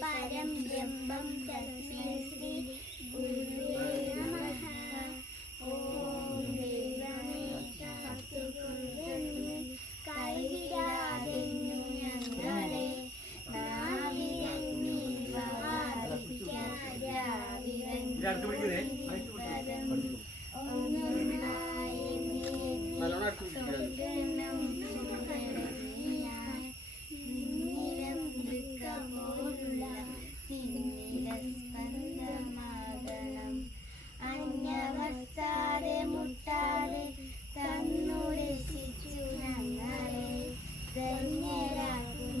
പരം ബ്രഹ്മം തസ്മൈ ശ്രീ ഗുരുവേ നമഃ. ഓം ദൈവമേ കാത്തുകൊള്ളുന്നു, കൈവിടാതെന്നു ഞങ്ങളെ നാവിലെന്നീ അന്യവസ്താതെ മുട്ടാതെ തന്നു രക്ഷിച്ചു ഞങ്ങളെ ധന്യരാക്കുന്നു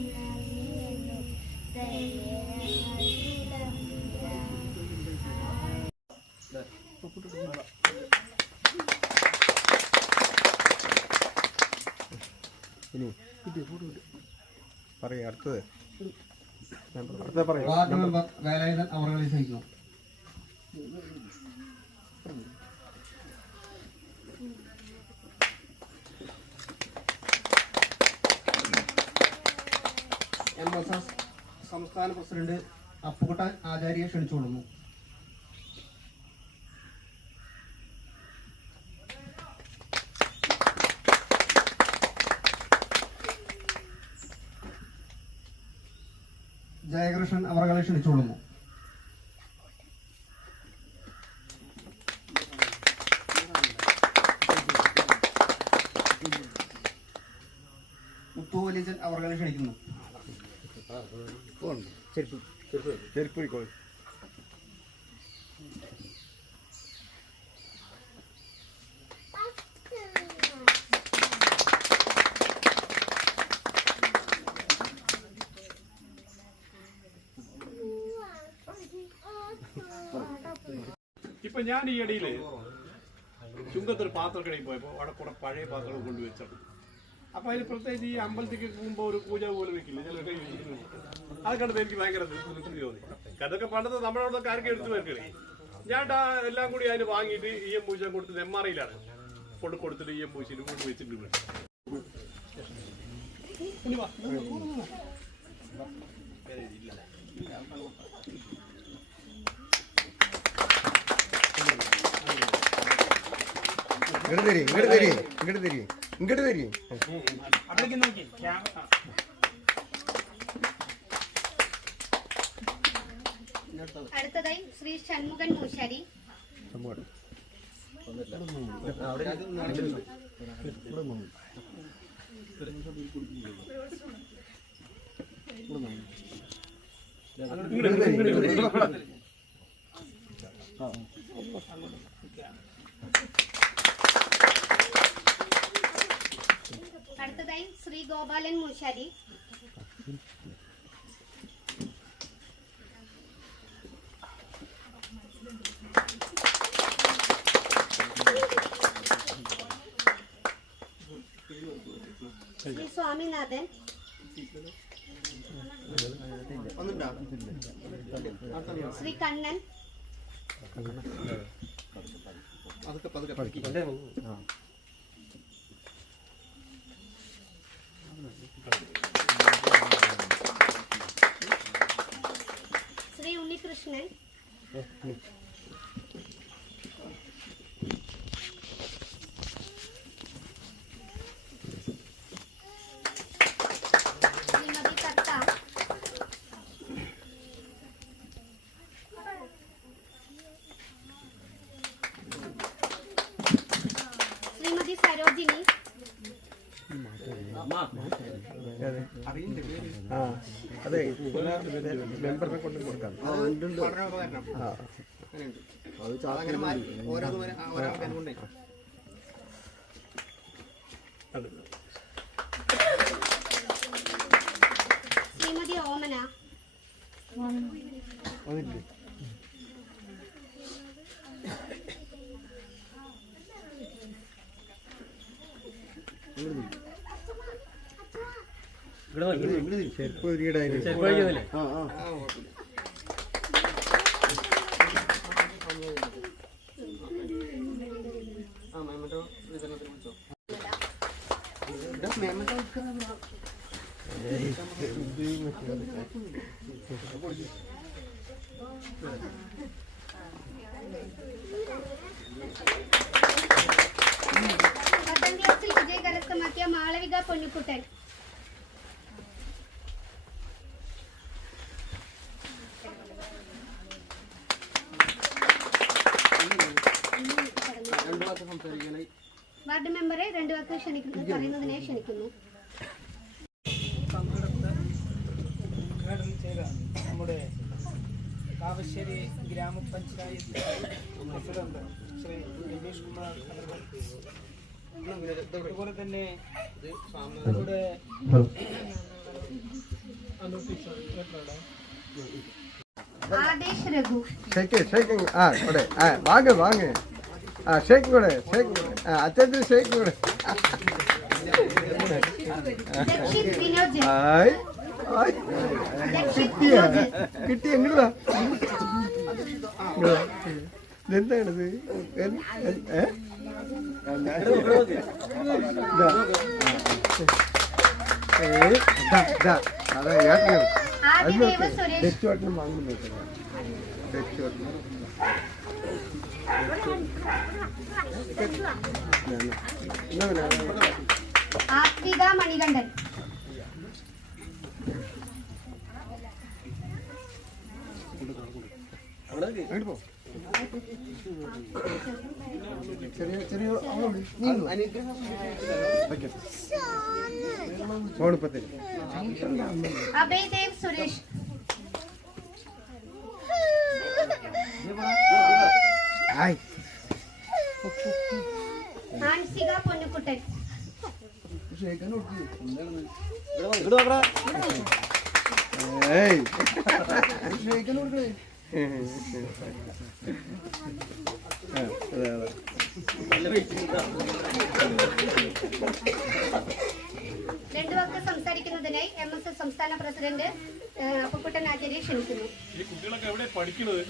പറയാ അടുത്തത് വാർഡ് മെമ്പർ വേലായുധൻ അവരെ ക്ഷണിക്കുന്നു. MSS സംസ്ഥാന പ്രസിഡന്റ് അപ്പുകുട്ടൻ ആചാര്യെ ക്ഷണിച്ചുകൊള്ളുന്നു. ജയകൃഷ്ണൻ അവരെ ക്ഷണിച്ചുകൊള്ളുന്നു. മുത്തുവലിജൻ അവരെ ക്ഷണിക്കുന്നു. ഇപ്പൊ ഞാൻ ഈ ഇടയില് ചുങ്കത്തൊരു പാത്രക്കടയിൽ പോയപ്പോൾ അവിടെ കൂടെ പഴയ പാത്രങ്ങൾ കൊണ്ടുവച്ചത്. അപ്പൊ അതിന് പ്രത്യേകിച്ച് ഈ അമ്പലത്തേക്ക് പോകുമ്പോൾ ഒരു പൂജ പോലെ വെക്കില്ല, ചില കൈ അത് കണ്ടത് എനിക്ക് ഭയങ്കര തോന്നി. അതൊക്കെ പണ്ടത്തെ നമ്മുടെ അവിടെ കാര്യം എടുത്തു വെക്കണേ. ഞാൻ എല്ലാം കൂടി അതിന് വാങ്ങിയിട്ട് പൂജ കൊടുത്തത് MRIയിലാണ് കൊടുത്തിട്ട് പൂശിന് കൊണ്ട് വെച്ചിട്ടുണ്ട്. അടുത്തതായി ശ്രീ ഷൺമുഖൻ മൂശാരി. അടുത്തതായി ശ്രീ ഗോപാലൻ മൂശാരി. ശ്രീ സ്വാമിനാഥൻ. ശ്രീ കണ്ണൻ. ശ്രീ ഉണ്ണികൃഷ്ണൻ. ശ്രീമതി തത്ത. ശ്രീമതി സരോജിനി. അതെ, മെമ്പറിനെ കൊണ്ട് കൊടുക്കാം. ശ്രീമതി ഓമന. ചെരുപ്പ് പത്താം ക്ലാസ്സിൽ വിജയ കരസ്ഥമാക്കിയ മാളവിക പൊന്നുക്കുട്ടൻ. വാർഡ് മെമ്പറെ 2 വാക്ക് പറയുന്നതിനെ ക്ഷണിക്കുന്നു. ഉദ്ഘാടനം ചെയ്ത നമ്മുടെ കാവശ്ശേരി ഗ്രാമപഞ്ചായത്ത് പ്രസിഡന്റ് ശ്രീ രമേഷ് കുമാർ അവർ, അതുപോലെ തന്നെ നമ്മുടെ ആദേശ് രഘു. ഷേക്കിങ് വാങ്ങ് ഷേക്ക് കൂടെ അച്ഛൻ ഷേക്ക് കൂടെ. ദക്ഷിത് വിനോജ്. കിട്ടി എങ്ങടാ എന്താണിത്? അതാ ആദിദേവ് സുരേഷ്. ഡെച്ചുവാട്ടിനും വാങ്ങുന്നു. ഡെച്ചുവാട്ടിനും ആത്മിക മണികണ്ഠൻ. അഭയ്ദേവ് സുരേഷ്. മാനസിക പൊന്നുക്കുട്ടൻ. രണ്ടു വാക്ക് സംസാരിക്കുന്നതിനായി MSS സംസ്ഥാന പ്രസിഡന്റ് അപ്പുക്കുട്ടൻ ആചാര്യെ ക്ഷണിക്കുന്നു. ഈ കുട്ടികളൊക്കെ എവിടെ പഠിക്കുന്നത്?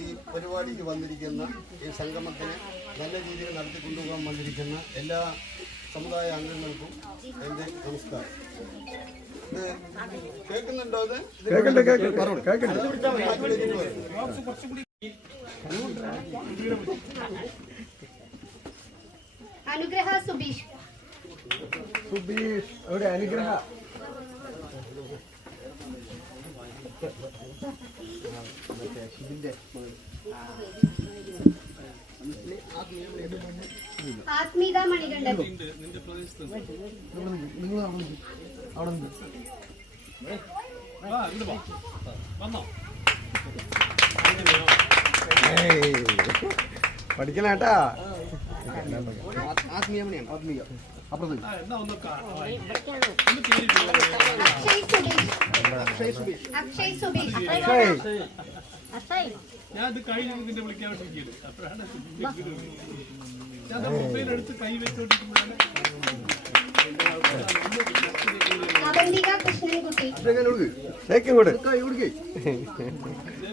ഈ പരിപാടിക്ക് വന്നിരിക്കുന്ന ഈ സംഗമത്തിന് നല്ല രീതിയിൽ നടത്തിക്കൊണ്ടുപോകാൻ വന്നിരിക്കുന്ന എല്ലാ സമുദായ അംഗങ്ങൾക്കും എൻ്റെ നമസ്കാരം. ഇത് കേൾക്കുന്നുണ്ടോ? അനുഗ്രഹ സുബീഷ്. അവിടെ അനുഗ്രഹ ആത്മീക മണികണ്ഠൻ. പഠിക്കണേട്ടാ. അക്ഷയ് സുബീഷ്. ഞാൻ ഇത് കഴിഞ്ഞ് നിന്റെ വിളിക്കാൻ വേണ്ടിയിരിക്കുന്നു. അപ്പോഴാണ് ഞാൻ മൊബൈൽ എടുത്ത് കൈ വെച്ചോണ്ടിരിക്കുന്നതാണ്. അവന്തിക കൃഷ്ണൻകുട്ടി.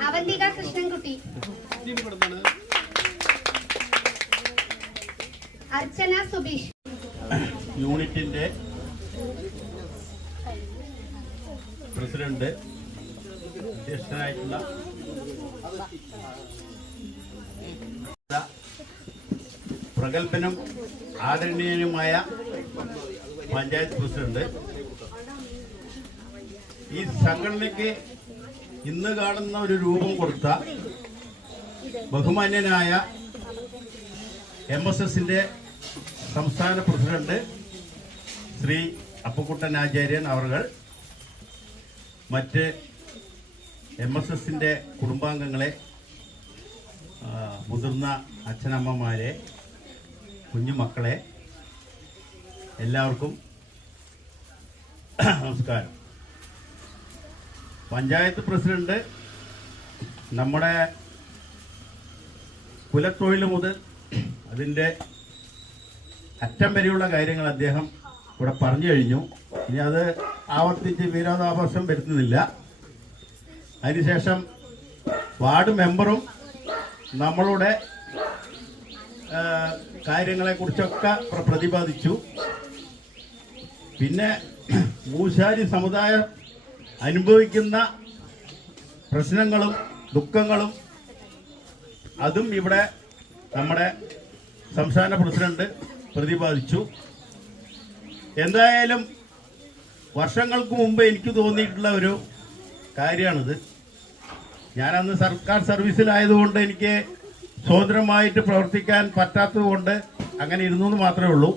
അവന്തിക കൃഷ്ണൻകുട്ടി. അർച്ചന സുബീഷ്. യൂണിറ്റിന്റെ പ്രസിഡന്റ് അധ്യക്ഷനായിട്ടുള്ള പ്രഗത്ഭനും ആദരണീയനുമായ പഞ്ചായത്ത് പ്രസിഡന്റ്, ഈ സംഘടനയ്ക്ക് ഇന്ന് കാണുന്ന ഒരു രൂപം കൊടുത്ത ബഹുമാന്യനായ MSSന്റെ സംസ്ഥാന പ്രസിഡന്റ് ശ്രീ അപ്പുക്കുട്ടൻ ആചാര്യൻ അവർ, മറ്റ് MSSന്റെ കുടുംബാംഗങ്ങളെ, മുതിർന്ന അച്ഛനമ്മമാരെ, കുഞ്ഞുമക്കളെ, എല്ലാവർക്കും നമസ്കാരം. പഞ്ചായത്ത് പ്രസിഡന്റ് നമ്മുടെ കുലത്തൊഴിൽ മുതൽ അതിൻ്റെ അറ്റം വരെയുള്ള കാര്യങ്ങൾ അദ്ദേഹം ഇവിടെ പറഞ്ഞു കഴിഞ്ഞു. ഇനി അത് ആവർത്തിച്ച് വിരോധാഭാസം വരുത്തുന്നില്ല. അതിനുശേഷം വാർഡ് മെമ്പറും നമ്മളുടെ കാര്യങ്ങളെക്കുറിച്ചൊക്കെ പ്രതിപാദിച്ചു. പിന്നെ മൂശാരി സമുദായം അനുഭവിക്കുന്ന പ്രശ്നങ്ങളും ദുഃഖങ്ങളും അതും ഇവിടെ നമ്മുടെ സംസ്ഥാന പ്രസിഡന്റ് പ്രതിപാദിച്ചു. എന്തായാലും വർഷങ്ങൾക്ക് മുമ്പ് എനിക്ക് തോന്നിയിട്ടുള്ള ഒരു കാര്യമാണിത്. ഞാനന്ന് സർക്കാർ സർവീസിലായതുകൊണ്ട് എനിക്ക് സ്വതന്ത്രമായിട്ട് പ്രവർത്തിക്കാൻ പറ്റാത്തത് കൊണ്ട് അങ്ങനെ ഇരുന്നു എന്ന് മാത്രമേ ഉള്ളൂ.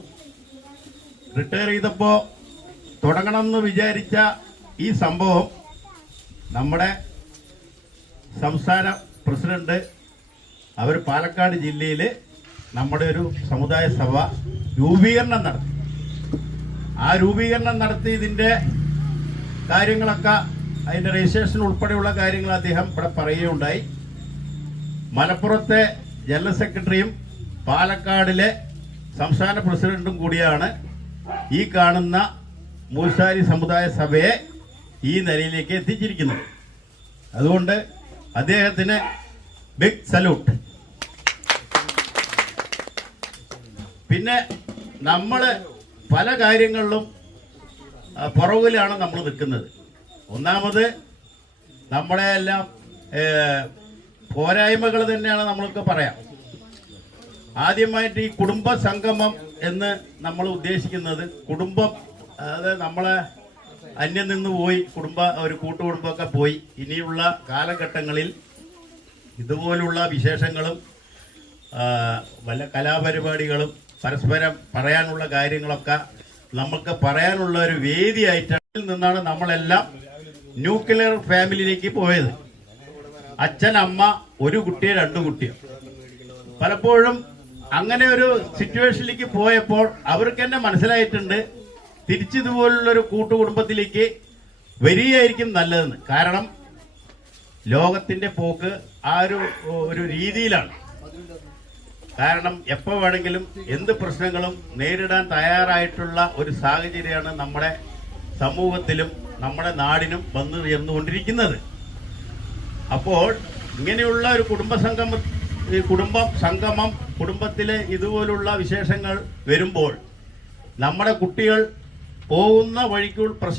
റിട്ടയർ ചെയ്തപ്പോൾ തുടങ്ങണമെന്ന് വിചാരിച്ച ഈ സംഭവം നമ്മുടെ സംസ്ഥാന പ്രസിഡന്റ് അവർ പാലക്കാട് ജില്ലയിൽ നമ്മുടെ ഒരു സമുദായ സഭ രൂപീകരണം നടത്തി. ആ രൂപീകരണം നടത്തി ഇതിൻ്റെ കാര്യങ്ങളൊക്കെ അതിൻ്റെ രജിസ്ട്രേഷൻ ഉൾപ്പെടെയുള്ള കാര്യങ്ങൾ അദ്ദേഹം ഇവിടെ പറയുകയുണ്ടായി. മലപ്പുറത്തെ ജനറൽ സെക്രട്ടറിയും പാലക്കാടിലെ സംസ്ഥാന പ്രസിഡന്റും കൂടിയാണ് ഈ കാണുന്ന മൂശാരി സമുദായ സഭയെ ഈ നിലയിലേക്ക് എത്തിച്ചിരിക്കുന്നത്. അതുകൊണ്ട് അദ്ദേഹത്തിന് ബിഗ് സല്യൂട്ട്. പിന്നെ നമ്മൾ പല കാര്യങ്ങളിലും പുറകിലാണ് നമ്മൾ നിൽക്കുന്നത്. ഒന്നാമത് നമ്മളെ എല്ലാം പോരായ്മകൾ തന്നെയാണ് നമ്മൾക്ക് പറയാം. ആദ്യമായിട്ട് ഈ കുടുംബ സംഗമം എന്ന് നമ്മൾ ഉദ്ദേശിക്കുന്നത് കുടുംബം, അതായത് നമ്മളെ അന്യം നിന്ന് പോയി ഒരു കൂട്ടുകുടുംബമൊക്കെ പോയി ഇനിയുള്ള കാലഘട്ടങ്ങളിൽ ഇതുപോലുള്ള വിശേഷങ്ങളും വല്ല കലാപരിപാടികളും പരസ്പരം പറയാനുള്ള കാര്യങ്ങളൊക്കെ നമുക്ക് പറയാനുള്ള ഒരു വേദിയായിട്ടാണ് നിന്നാണ് നമ്മളെല്ലാം ന്യൂക്ലിയർ ഫാമിലിയിലേക്ക് പോയത്. അച്ഛൻ, അമ്മ, ഒരു കുട്ടിയോ 2 കുട്ടിയോ. പലപ്പോഴും അങ്ങനെ ഒരു സിറ്റുവേഷനിലേക്ക് പോയപ്പോൾ അവർക്ക് തന്നെ മനസ്സിലായിട്ടുണ്ട് തിരിച്ചിതുപോലുള്ളൊരു കൂട്ടുകുടുംബത്തിലേക്ക് വരികയായിരിക്കും നല്ലതെന്ന്. കാരണം ലോകത്തിന്റെ പോക്ക് ആ ഒരു രീതിയിലാണ്. കാരണം എപ്പോൾ വേണമെങ്കിലും എന്ത് പ്രശ്നങ്ങളും നേരിടാൻ തയ്യാറായിട്ടുള്ള ഒരു സാഹചര്യമാണ് നമ്മുടെ സമൂഹത്തിലും നമ്മുടെ നാടിനും വന്നു ഉയർന്നുകൊണ്ടിരിക്കുന്നത്. അപ്പോൾ ഇങ്ങനെയുള്ള ഒരു സംഗമം കുടുംബത്തിലെ ഇതുപോലുള്ള വിശേഷങ്ങൾ വരുമ്പോൾ നമ്മുടെ കുട്ടികൾ പോകുന്ന വഴിക്കുള്ള